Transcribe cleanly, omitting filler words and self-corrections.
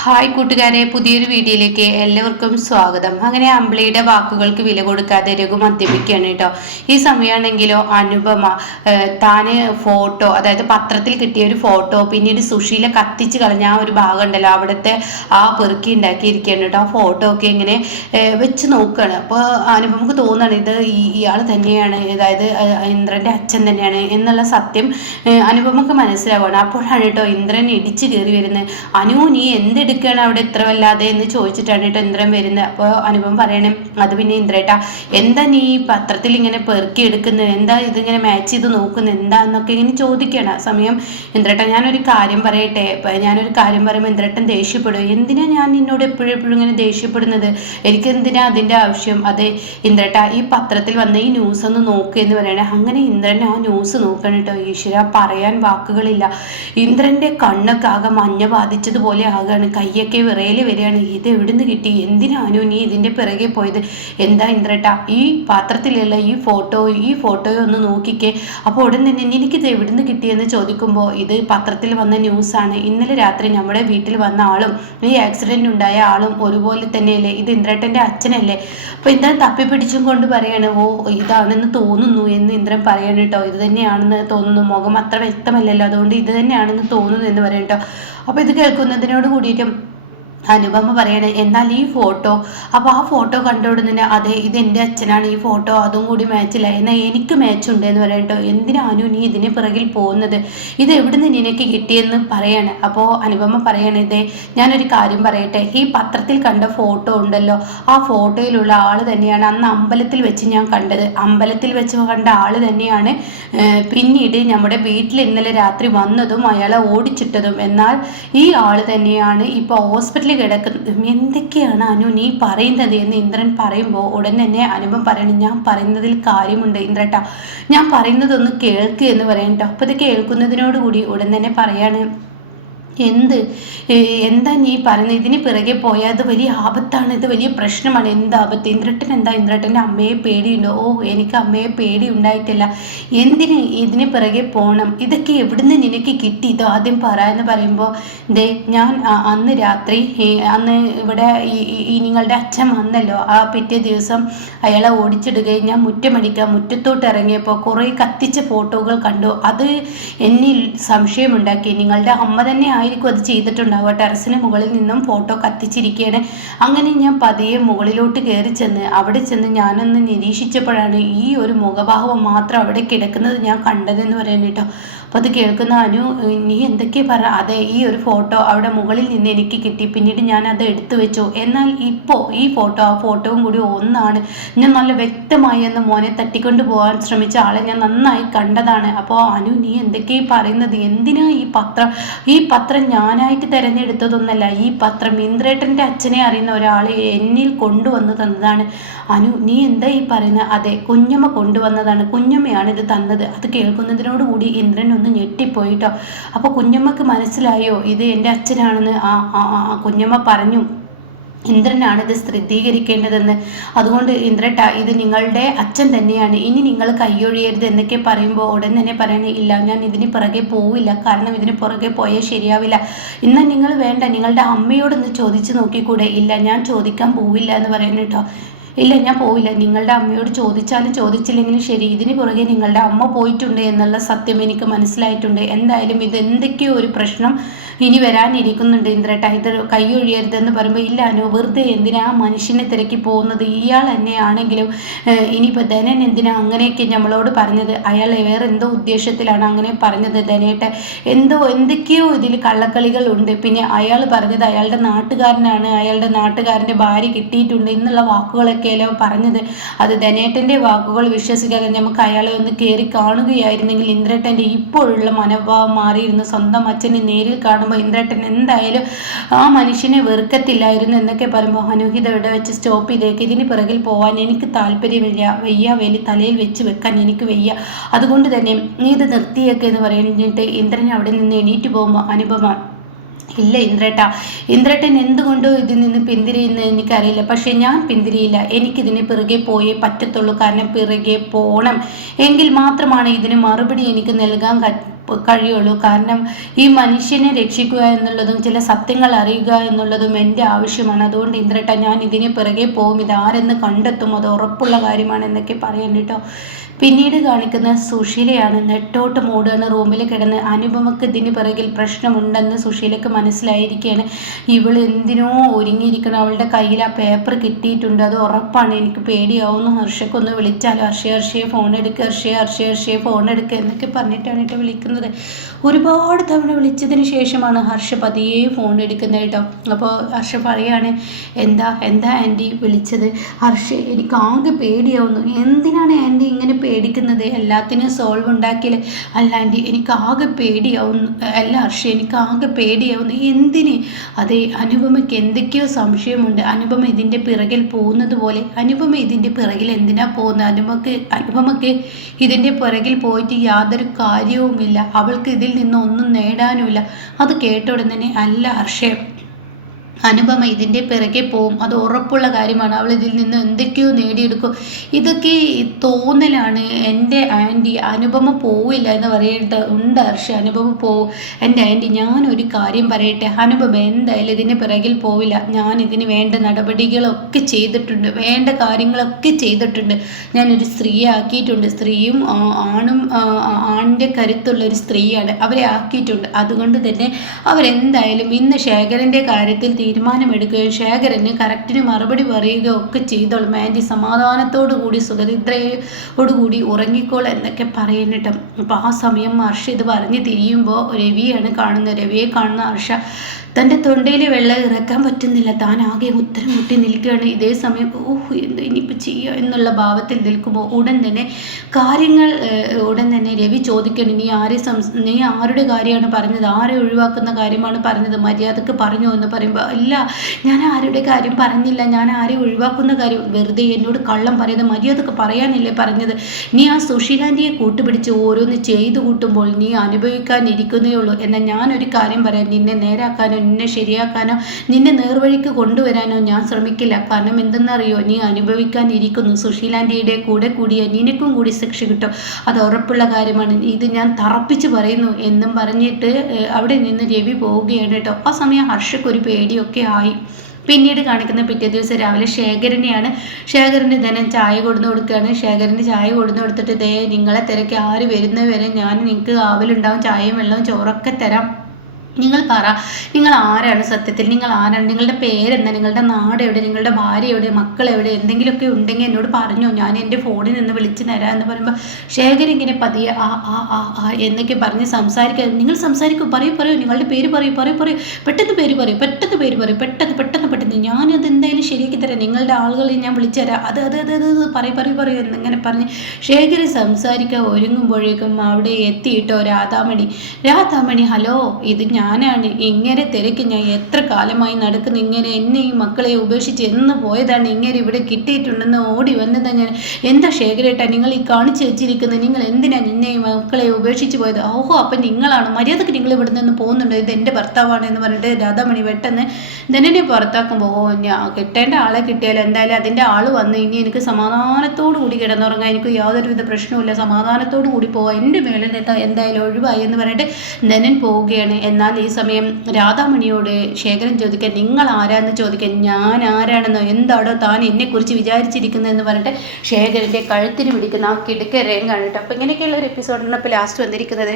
Hi കൂട്ടുകാരെ, പുതിയൊരു വീഡിയോയിലേക്ക് എല്ലാവർക്കും സ്വാഗതം. അങ്ങനെ അമ്പിളിയുടെ വാക്കുകൾക്ക് വില കൊടുക്കാതെ രഘു മദ്യപിക്കുകയാണ് കേട്ടോ. ഈ സമയമാണെങ്കിലോ അനുപമ താന് ഫോട്ടോ, അതായത് പത്രത്തിൽ കിട്ടിയ ഒരു ഫോട്ടോ പിന്നീട് സുശീല കത്തിച്ച് കളഞ്ഞ ആ ഒരു ഭാഗം ഉണ്ടല്ലോ, അവിടുത്തെ ആ പെറുക്കി ഉണ്ടാക്കിയിരിക്കുകയാണ് കേട്ടോ. ആ ഫോട്ടോ ഒക്കെ ഇങ്ങനെ വെച്ച് നോക്കുകയാണ്. അപ്പോൾ അനുപമക്ക് തോന്നുകയാണ് ഇത് ഇയാൾ തന്നെയാണ്, അതായത് ഇന്ദ്രന്റെ അച്ഛൻ തന്നെയാണ് എന്നുള്ള സത്യം അനുപമക്ക് മനസ്സിലാവുകയാണ്. അപ്പോഴാണ് കേട്ടോ ഇന്ദ്രൻ ഇടിച്ചു കയറി വരുന്നത്. അനു, നീ എന്തെടുക്കുകയാണ് അവിടെ ഇത്ര വല്ലാതെ എന്ന് ചോദിച്ചിട്ടാണ് കേട്ടോ ഇന്ദ്രൻ വരുന്നത്. അപ്പോൾ അനുപമ പറയണേ, അത് പിന്നെ ഇന്ദ്രേട്ടാ, എന്താ നീ ഈ പത്രത്തിൽ ഇങ്ങനെ പെറുക്കി എടുക്കുന്നത്, എന്താ ഇതിങ്ങനെ മാച്ച് ചെയ്ത് നോക്കുന്നത്, എന്താന്നൊക്കെ ഇങ്ങനെ ചോദിക്കണം. ആ സമയം ഇന്ദ്രേട്ടാ, ഞാനൊരു കാര്യം പറയട്ടെ, ഞാനൊരു കാര്യം പറയുമ്പോൾ ഇന്ദ്രേട്ടൻ ദേഷ്യപ്പെടും. എന്തിനാ ഞാൻ നിന്നോട് എപ്പോഴും ഇങ്ങനെ ദേഷ്യപ്പെടുന്നത്, എനിക്ക് എന്തിനാ അതിൻ്റെ ആവശ്യം? അതെ ഇന്ദ്രേട്ടാ, ഈ പത്രത്തിൽ വന്ന ഈ ന്യൂസ് ഒന്ന് നോക്കുക എന്ന് പറയണേ. അങ്ങനെ ഇന്ദ്രൻ ആ ന്യൂസ് നോക്കണം കേട്ടോ. ഈശ്വര, പറയാൻ വാക്കുകളില്ല. ഇന്ദ്രന്റെ കണ്ണൊക്കെ ആകെ മഞ്ഞ ബാധിച്ചതുപോലെ ആകാണ്, കയ്യൊക്കെ വിറയല് വരികയാണ്. ഇത് എവിടുന്ന് കിട്ടി, എന്തിനാനു നീ ഇതിന്റെ പിറകെ പോയത്? എന്താ ഇന്ദ്രേട്ടാ, ഈ പാത്രത്തിലുള്ള ഈ ഫോട്ടോയോ ഒന്ന് നോക്കിക്കേ. അപ്പോൾ ഉടൻ തന്നെ എനിക്കിത് എവിടുന്ന് കിട്ടിയെന്ന് ചോദിക്കുമ്പോൾ, ഇത് പത്രത്തിൽ വന്ന ന്യൂസാണ്. ഇന്നലെ രാത്രി നമ്മുടെ വീട്ടിൽ വന്ന ആളും ഈ ആക്സിഡന്റ് ഉണ്ടായ ആളും ഒരുപോലെ തന്നെയല്ലേ, ഇത് ഇന്ദ്രേട്ടന്റെ അച്ഛനല്ലേ? അപ്പൊ ഇന്ദ്രൻ തപ്പിപ്പിടിച്ചും കൊണ്ട് പറയാണ്, ഓ ഇതാണെന്ന് തോന്നുന്നു എന്ന് ഇന്ദ്രൻ പറയാണ് കേട്ടോ. ഇത് തന്നെയാണെന്ന് തോന്നുന്നു, മുഖം അത്ര വ്യക്തമല്ലല്ലോ, അതുകൊണ്ട് ഇത് തന്നെയാണെന്ന് തോന്നുന്നു എന്ന് പറയും കേട്ടോ. അപ്പോൾ ഇത് കേൾക്കുന്നതിനോട് കൂടിയിട്ടും അനുപമ പറയണേ, എന്നാൽ ഈ ഫോട്ടോ, അപ്പോൾ ആ ഫോട്ടോ കണ്ടുകൊടുന്നെ, അതെ ഇത് എൻ്റെ അച്ഛനാണ്, ഈ ഫോട്ടോ അതും കൂടി മാച്ചില്ല, എന്നാൽ എനിക്ക് മാച്ചുണ്ട് എന്ന് പറയട്ടോ. എന്തിനാനു നീ ഇതിന് പിറകിൽ പോകുന്നത്, ഇത് എവിടുന്ന് നിനക്ക് കിട്ടിയെന്ന് പറയാണ്. അപ്പോൾ അനുപമ പറയണേ, ഇതേ ഞാനൊരു കാര്യം പറയട്ടെ, ഈ പത്രത്തിൽ കണ്ട ഫോട്ടോ ഉണ്ടല്ലോ, ആ ഫോട്ടോയിലുള്ള ആൾ തന്നെയാണ് അന്ന് അമ്പലത്തിൽ വെച്ച് ഞാൻ കണ്ടത്. അമ്പലത്തിൽ വെച്ച് കണ്ട ആൾ തന്നെയാണ് പിന്നീട് നമ്മുടെ വീട്ടിൽ ഇന്നലെ രാത്രി വന്നതും അയാളെ ഓടിച്ചിട്ടതും. എന്നാൽ ഈ ആൾ തന്നെയാണ് ഇപ്പോൾ ഹോസ്പിറ്റലിൽ കിടക്കുന്നത്. എന്തൊക്കെയാണ് അനു നീ പറയുന്നത് എന്ന് ഇന്ദ്രൻ പറയുമ്പോൾ ഉടൻ തന്നെ അനുപം പറയണം, ഞാൻ പറയുന്നതിൽ കാര്യമുണ്ട് ഇന്ദ്രട്ടാ, ഞാൻ പറയുന്നതൊന്ന് കേൾക്ക് എന്ന് പറയട്ടോ. അപ്പോൾ ഇത് കേൾക്കുന്നതിനോടുകൂടി ഉടൻ തന്നെ പറയാണ്, എന്താ നീ പറയുന്നത്, ഇതിന് പിറകെ പോയാൽ അത് വലിയ ആപത്താണ്, ഇത് വലിയ പ്രശ്നമാണ്. എന്താ ആപത്ത്? ഇന്ദ്രട്ടൻ എന്താ, ഇന്ദ്രട്ടൻ്റെ അമ്മയെ പേടിയുണ്ടോ? ഓ എനിക്ക് അമ്മയെ പേടി ഉണ്ടായിട്ടില്ല, എന്തിന് ഇതിന് പിറകെ പോകണം, ഇതൊക്കെ എവിടുന്ന് നിനക്ക് കിട്ടി, ഇത് ആദ്യം പറ എന്ന് പറയുമ്പോൾ, ഞാൻ അന്ന് രാത്രി അന്ന് ഇവിടെ ഈ നിങ്ങളുടെ അച്ഛൻ വന്നല്ലോ, ആ പിറ്റേ ദിവസം അയാളെ ഓടിച്ചിടുകയും ഞാൻ മുറ്റത്തോട്ട് ഇറങ്ങിയപ്പോൾ കുറേ കത്തിച്ച ഫോട്ടോകൾ കണ്ടു. അത് എന്നിൽ സംശയമുണ്ടാക്കി, നിങ്ങളുടെ അമ്മ തന്നെ ആയിരിക്കും അത് ചെയ്തിട്ടുണ്ടാവുക. ടെറസിന് മുകളിൽ നിന്നും ഫോട്ടോ കത്തിച്ചിരിക്കുകയാണ്. അങ്ങനെ ഞാൻ പതിയെ മുകളിലോട്ട് കയറി ചെന്ന് അവിടെ ചെന്ന് ഞാനൊന്ന് നിരീക്ഷിച്ചപ്പോഴാണ് ഈ ഒരു മുഖഭാവം മാത്രം അവിടെ കിടക്കുന്നത് ഞാൻ കണ്ടതെന്ന് പറയാൻ കേട്ടോ. അപ്പോൾ അത് കേൾക്കുന്ന അനു, നീ എന്തൊക്കെ പറ, അതെ ഈ ഒരു ഫോട്ടോ അവിടെ മുകളിൽ നിന്ന് എനിക്ക് കിട്ടി, പിന്നീട് ഞാൻ അത് എടുത്തു വെച്ചു. എന്നാൽ ഇപ്പോൾ ഈ ഫോട്ടോ ആ ഫോട്ടോവും കൂടി ഒന്നാണ്, ഞാൻ നല്ല വ്യക്തമായി എന്ന് മോനെ തട്ടിക്കൊണ്ട് പോകാൻ ശ്രമിച്ച ആളെ ഞാൻ നന്നായി കണ്ടതാണ്. അപ്പോൾ അനു നീ എന്തൊക്കെയാ പറയുന്നത്, എന്തിനാ ഈ പത്രം ഞാനായിട്ട് തിരഞ്ഞെടുത്തതൊന്നല്ല, ഈ പത്രം ഇന്ദ്രേട്ടൻ്റെ അച്ഛനെ അറിയുന്ന ഒരാൾ എന്നിൽ കൊണ്ടുവന്ന് തന്നതാണ്. അനു നീ എന്താ ഈ പറയുന്നത്? അതെ, കുഞ്ഞമ്മ കൊണ്ടുവന്നതാണ്, കുഞ്ഞമ്മയാണ് ഇത് തന്നത്. അത് കേൾക്കുന്നതിനോടുകൂടി ഇന്ദ്രൻ ഒന്ന് ഞെട്ടിപ്പോയിട്ടോ. അപ്പോൾ കുഞ്ഞമ്മക്ക് മനസ്സിലായോ ഇത് എൻ്റെ അച്ഛനാണെന്ന്? കുഞ്ഞമ്മ പറഞ്ഞു, ഇന്ദ്രനാണ് ഇത് സ്ഥിരീകരിക്കേണ്ടതെന്ന്. അതുകൊണ്ട് ഇന്ദ്രട്ട, ഇത് നിങ്ങളുടെ അച്ഛൻ തന്നെയാണ്, ഇനി നിങ്ങൾ കൈയൊഴിയരുത് എന്നൊക്കെ പറയുമ്പോൾ ഉടൻ തന്നെ പറയണേ, ഇല്ല ഞാൻ ഇതിന് പുറകെ പോവില്ല, കാരണം ഇതിന് പുറകെ പോയാൽ ശരിയാവില്ല. എന്നാൽ നിങ്ങൾ വേണ്ട, നിങ്ങളുടെ അമ്മയോടൊന്ന് ചോദിച്ചു നോക്കിക്കൂടെ? ഇല്ല ഞാൻ ചോദിക്കാൻ പോവില്ല എന്ന് പറയുന്നു കേട്ടോ. ഇല്ല ഞാൻ പോവില്ല, നിങ്ങളുടെ അമ്മയോട് ചോദിച്ചാലും ചോദിച്ചില്ലെങ്കിലും ശരി, ഇതിന് പുറകെ നിങ്ങളുടെ അമ്മ പോയിട്ടുണ്ട് എന്നുള്ള സത്യം എനിക്ക് മനസ്സിലായിട്ടുണ്ട്. എന്തായാലും ഇത് എന്തൊക്കെയോ ഒരു പ്രശ്നം ഇനി വരാനിരിക്കുന്നുണ്ട് ഇന്ദ്രേട്ട, ഇത് കൈയൊഴിയരുതെന്ന് പറയുമ്പോൾ, ഇല്ല അനു, വെറുതെ എന്തിനാ മനുഷ്യനെ തിരക്കി പോകുന്നത്, ഇയാൾ തന്നെയാണെങ്കിലും ഇനിയിപ്പോൾ ധനൻ എന്തിനാ അങ്ങനെയൊക്കെ നമ്മളോട് പറഞ്ഞത്, അയാൾ വേറെ എന്തോ ഉദ്ദേശത്തിലാണ് അങ്ങനെ പറഞ്ഞത്, ധനേട്ട എന്തൊക്കെയോ ഇതിൽ കള്ളക്കളികൾ ഉണ്ട്. പിന്നെ അയാൾ പറഞ്ഞത് അയാളുടെ നാട്ടുകാരനാണ്, അയാളുടെ നാട്ടുകാരൻ്റെ ഭാര്യ കിട്ടിയിട്ടുണ്ട് എന്നുള്ള വാക്കുകളൊക്കെ പറഞ്ഞത്. അത് ധനേട്ടൻ്റെ വാക്കുകൾ വിശ്വസിക്കാതെ നമുക്ക് അയാളെ ഒന്ന് കയറി കാണുകയായിരുന്നെങ്കിൽ ഇന്ദ്രേട്ടൻ്റെ ഇപ്പോഴുള്ള മനോഭാവം മാറിയിരുന്നു. സ്വന്തം അച്ഛനെ നേരിൽ കാണുമ്പോൾ ഇന്ദ്രേട്ടൻ എന്തായാലും ആ മനുഷ്യനെ വെറുക്കത്തില്ലായിരുന്നു എന്നൊക്കെ പറയുമ്പോൾ, അനുഹിത ഇവിടെ വെച്ച് സ്റ്റോപ്പ് ചെയ്തേക്ക്, ഇതിന് പിറകിൽ പോകാൻ എനിക്ക് താല്പര്യമില്ല, വേലി തലയിൽ വെച്ച് വെക്കാൻ എനിക്ക് വയ്യ, അതുകൊണ്ട് തന്നെ നീ ഇത് നിർത്തിയേക്ക് എന്ന് പറഞ്ഞിട്ട് ഇന്ദ്രൻ അവിടെ നിന്ന് എണീറ്റ് പോകുമ്പോൾ അനുപമ, ഇല്ല ഇന്ദ്രേട്ടൻ എന്തുകൊണ്ടോ ഇതിൽ നിന്ന് പിന്തിരിയുന്നത് എനിക്കറിയില്ല, പക്ഷെ ഞാൻ പിന്തിരിയില്ല, എനിക്കിതിന് പിറകെ പോയേ പറ്റത്തുള്ളൂ, കാരണം പിറകെ പോകണം എങ്കിൽ മാത്രമാണ് ഇതിന് മറുപടി എനിക്ക് നൽകാൻ കഴിയുള്ളൂ. കാരണം ഈ മനുഷ്യനെ രക്ഷിക്കുക എന്നുള്ളതും ചില സത്യങ്ങൾ അറിയുക എന്നുള്ളതും എൻ്റെ ആവശ്യമാണ്. അതുകൊണ്ട് ഇന്ദ്രേട്ട ഞാൻ ഇതിന് പിറകെ പോകും, ഇതാരെന്ന് കണ്ടെത്തും, അത് ഉറപ്പുള്ള കാര്യമാണ് എന്നൊക്കെ പറയാൻ കേട്ടോ. പിന്നീട് കാണിക്കുന്ന സുശീലയാണ്. നെട്ടോട്ട് മൂടാണ് റൂമിൽ കിടന്ന്. അനുപമക്ക് ഇതിന് പിറകിൽ പ്രശ്നമുണ്ടെന്ന് സുശീലക്ക് മനസ്സിലായിരിക്കുകയാണ്. ഇവൾ എന്തിനോ ഒരുങ്ങിയിരിക്കണം, അവളുടെ കയ്യിൽ ആ പേപ്പർ കിട്ടിയിട്ടുണ്ട്, അത് ഉറപ്പാണ്, എനിക്ക് പേടിയാവുന്നു, ഹർഷക്കൊന്ന് വിളിച്ചാലോ, ഹർഷയെ ഫോൺ എടുക്കുക, ഹർഷയെ ഫോൺ എടുക്കുക എന്നൊക്കെ പറഞ്ഞിട്ടാണ് കേട്ടോ വിളിക്കുന്നത്. ഒരുപാട് തവണ വിളിച്ചതിന് ശേഷമാണ് ഹർഷ പതിയെ ഫോൺ എടുക്കുന്നത് കേട്ടോ. അപ്പോൾ ഹർഷ പറയാണ്, എന്താ ആൻറ്റി വിളിച്ചത്? ഹർഷ എനിക്ക് ആകെ പേടിയാവുന്നു. എന്തിനാണ് ആൻറ്റി ഇങ്ങനെ പേടിക്കുന്നത്? എല്ലാത്തിനും സോൾവ് ഉണ്ടാക്കിയില്ലേ? അല്ല ആൻറ്റി എനിക്ക് ആകെ പേടിയാവുന്നു. അല്ല ഹർഷ എനിക്ക് ആകെ പേടിയാവുന്നു. എന്തിന്? അതെ, അനുപമയ്ക്ക് എന്തൊക്കെയോ സംശയമുണ്ട്. അനുപമ ഇതിൻ്റെ പിറകിൽ പോകുന്നത് പോലെ. അനുപമ ഇതിൻ്റെ പിറകിൽ എന്തിനാ പോകുന്നത്? അനുപമയ്ക്ക് ഇതിൻ്റെ പിറകിൽ പോയിട്ട് യാതൊരു കാര്യവുമില്ല, അവൾക്ക് ഇതിൽ നിന്ന് ഒന്നും നേടാനുമില്ല. അത് കേട്ട ഉടൻ തന്നെ അല്ല ഹർഷ, അനുപമ ഇതിൻ്റെ പിറകെ പോവും, അത് ഉറപ്പുള്ള കാര്യമാണ്, അവൾ ഇതിൽ നിന്ന് എന്തൊക്കെയോ നേടിയെടുക്കും. ഇതൊക്കെ തോന്നലാണ് എൻ്റെ ആൻറ്റി. അനുപമ പോവില്ല എന്ന് പറയട്ടെ. ഉണ്ട് ഹർഷ, അനുപമ പോവും. എൻ്റെ ആൻറ്റി ഞാനൊരു കാര്യം പറയട്ടെ, അനുപമ എന്തായാലും ഇതിന് പിറകിൽ പോവില്ല. ഞാൻ ഇതിന് വേണ്ട നടപടികളൊക്കെ ചെയ്തിട്ടുണ്ട്, വേണ്ട കാര്യങ്ങളൊക്കെ ചെയ്തിട്ടുണ്ട്. ഞാനൊരു സ്ത്രീയെ ആക്കിയിട്ടുണ്ട്. സ്ത്രീയും ആണിൻ്റെ കരുത്തുള്ളൊരു സ്ത്രീയാണ്, അവരെ ആക്കിയിട്ടുണ്ട്. അതുകൊണ്ട് തന്നെ അവരെന്തായാലും ഇന്ന് ശേഖരൻ്റെ കാര്യത്തിൽ തീരുമാനമെടുക്കുകയും ശേഖരന് കറക്റ്റിന് മറുപടി പറയുകയോ ഒക്കെ ചെയ്തോളും. ആൻറ്റി സമാധാനത്തോടു കൂടി സുഖനിദ്രയോടുകൂടി ഉറങ്ങിക്കോളും എന്നൊക്കെ പറയുന്നിട്ടും. അപ്പോൾ ആ സമയം ഹർഷ ഇത് പറഞ്ഞ് തിരിയുമ്പോൾ രവിയാണ് കാണുന്നത്. രവിയെ കാണുന്ന ഹർഷ തൻ്റെ തൊണ്ടയിൽ വെള്ളം ഇറക്കാൻ പറ്റുന്നില്ല. താൻ ആകെ ഉത്തരം മുട്ടി നിൽക്കുകയാണ്. ഇതേ സമയം എന്താ ഇനിയിപ്പോൾ ചെയ്യുക എന്നുള്ള ഭാവത്തിൽ നിൽക്കുമ്പോൾ ഉടൻ തന്നെ രവി ചോദിക്കണം, നീ ആരുടെ കാര്യമാണ് പറഞ്ഞത്? ആരെ ഒഴിവാക്കുന്ന കാര്യമാണ് പറഞ്ഞത്? മര്യാദക്ക് പറഞ്ഞോ എന്ന് പറയുമ്പോൾ ഇല്ല, ഞാൻ ആരുടെ കാര്യം പറഞ്ഞില്ല, ഞാൻ ആരെ ഒഴിവാക്കുന്ന കാര്യം. വെറുതെ എന്നോട് കള്ളം പറയുന്നത്, മര്യാദക്ക് പറയാനല്ലേ പറഞ്ഞത്? നീ ആ സുശീലാൻ്റിയെ കൂട്ടുപിടിച്ച് ഓരോന്ന് ചെയ്തു കൂട്ടുമ്പോൾ നീ അനുഭവിക്കാനിരിക്കുന്നേ ഉള്ളൂ. എന്നാൽ ഞാനൊരു കാര്യം പറയാം, നിന്നെ നേരാക്കാനോ നിന്നെ ശരിയാക്കാനോ നിന്നെ നേർവഴിക്ക് കൊണ്ടുവരാനോ ഞാൻ ശ്രമിക്കില്ല. കാരണം എന്തെന്നറിയോ, നീ അനുഭവിക്കാനിരിക്കുന്നു. സുശീലാൻ്റിയുടെ കൂടെ കൂടിയ നിനക്കും കൂടി ശിക്ഷ കിട്ടും, അത് ഉറപ്പുള്ള കാര്യമാണ്, ഇത് ഞാൻ തറപ്പിച്ച് പറയുന്നു എന്നും പറഞ്ഞിട്ട് അവിടെ നിന്ന് രവി പോവുകയാണ് കേട്ടോ. ആ സമയം ഹർഷക്കൊരു പേടിയൊക്കെ ആയി. പിന്നീട് കാണിക്കുന്ന പിറ്റേ ദിവസം രാവിലെ ശേഖരനെയാണ്. ശേഖരന് ധനം ചായ കൊടുന്നു കൊടുക്കുകയാണ്. ശേഖരന് ചായ കൊടുന്നു കൊടുത്തിട്ട് ദേ നിങ്ങളെ തിരക്കി ആര് വരുന്നവരെ ഞാൻ നിങ്ങൾക്ക് ആവലുണ്ടാവും, ചായയും വെള്ളവും ചോറൊക്കെ തരാം. നിങ്ങൾ പറ, നിങ്ങൾ ആരാണ് സത്യത്തിൽ? നിങ്ങൾ ആരാണ്? നിങ്ങളുടെ പേരെന്താ? നിങ്ങളുടെ നാട് എവിടെ? നിങ്ങളുടെ ഭാര്യ എവിടെ? മക്കൾ എവിടെ? എന്തെങ്കിലുമൊക്കെ ഉണ്ടെങ്കിൽ എന്നോട് പറഞ്ഞോ, ഞാൻ എൻ്റെ ഫോണിൽ നിന്ന് വിളിച്ച് തരാം എന്ന് പറയുമ്പോൾ ശേഖർ ഇങ്ങനെ പതിയെ എന്നൊക്കെ പറഞ്ഞ് സംസാരിക്കുക. നിങ്ങൾ സംസാരിക്കൂ, പറയൂ, നിങ്ങളുടെ പേര് പറയൂ, പെട്ടെന്ന് പേര് പറയൂ, പെട്ടെന്ന് ഞാനത് എന്തായാലും ശരിയാക്കി തരാം, നിങ്ങളുടെ ആളുകളെ ഞാൻ വിളിച്ചു തരാം, അത് പറയൂ എന്നിങ്ങനെ പറഞ്ഞ് ശേഖർ സംസാരിക്കാൻ ഒരുങ്ങുമ്പോഴേക്കും അവിടെ എത്തിയിട്ടോ രാധാമണി ഹലോ, ഇത് ഞാനാണ്, ഇങ്ങനെ തിരക്ക്, ഞാൻ എത്ര കാലമായി നടക്കുന്നു, ഇങ്ങനെ എന്നെയും മക്കളെ ഉപേക്ഷിച്ച് എന്ന് പോയതാണ്, ഇങ്ങനെ ഇവിടെ കിട്ടിയിട്ടുണ്ടെന്ന് ഓടി വന്നതാണ് ഞാൻ. എന്താ ശേഖരേട്ടാ നിങ്ങൾ ഈ കാണിച്ചു വെച്ചിരിക്കുന്നത്? നിങ്ങൾ എന്തിനാ നിന്നെയും മക്കളെ ഉപേക്ഷിച്ച് പോയത്? ഓഹോ, അപ്പം നിങ്ങളാണ്, മര്യാദക്ക് നിങ്ങൾ ഇവിടെ നിന്ന് പോകുന്നുണ്ടോ? ഇത് എൻ്റെ ഭർത്താവാണ് എന്ന് പറഞ്ഞിട്ട് രാധാമണി പെട്ടെന്ന് ധനനെ പുറത്താക്കുമ്പോൾ ഞാൻ കിട്ടേണ്ട ആളെ കിട്ടിയാലും എന്തായാലും അതിൻ്റെ ആൾ വന്ന് ഇനി എനിക്ക് സമാധാനത്തോടു കൂടി കിടന്നുറങ്ങാൻ എനിക്ക് യാതൊരുവിധ പ്രശ്നവുമില്ല, സമാധാനത്തോടു കൂടി പോവാം, എൻ്റെ മേളിൽ എന്തായാലും ഒഴിവായി എന്ന് പറഞ്ഞിട്ട് ധനൻ പോവുകയാണ്. എന്നാൽ ഈ സമയം രാധാമണിയോട് ശേഖരൻ ചോദിക്കാൻ, നിങ്ങൾ ആരാന്ന് ചോദിക്കാൻ, ഞാൻ ആരാണെന്നോ, എന്താണോ താൻ എന്നെക്കുറിച്ച് വിചാരിച്ചിരിക്കുന്നതെന്ന് പറഞ്ഞിട്ട് ശേഖരൻ്റെ കഴുത്തിന് പിടിക്കുന്ന ആ കിടുക്കരയും കണ്ടിട്ട്. അപ്പോൾ ഇങ്ങനെയൊക്കെയുള്ള ഒരു എപ്പിസോഡാണ് ഇപ്പോൾ ലാസ്റ്റ് വന്നിരിക്കുന്നത്.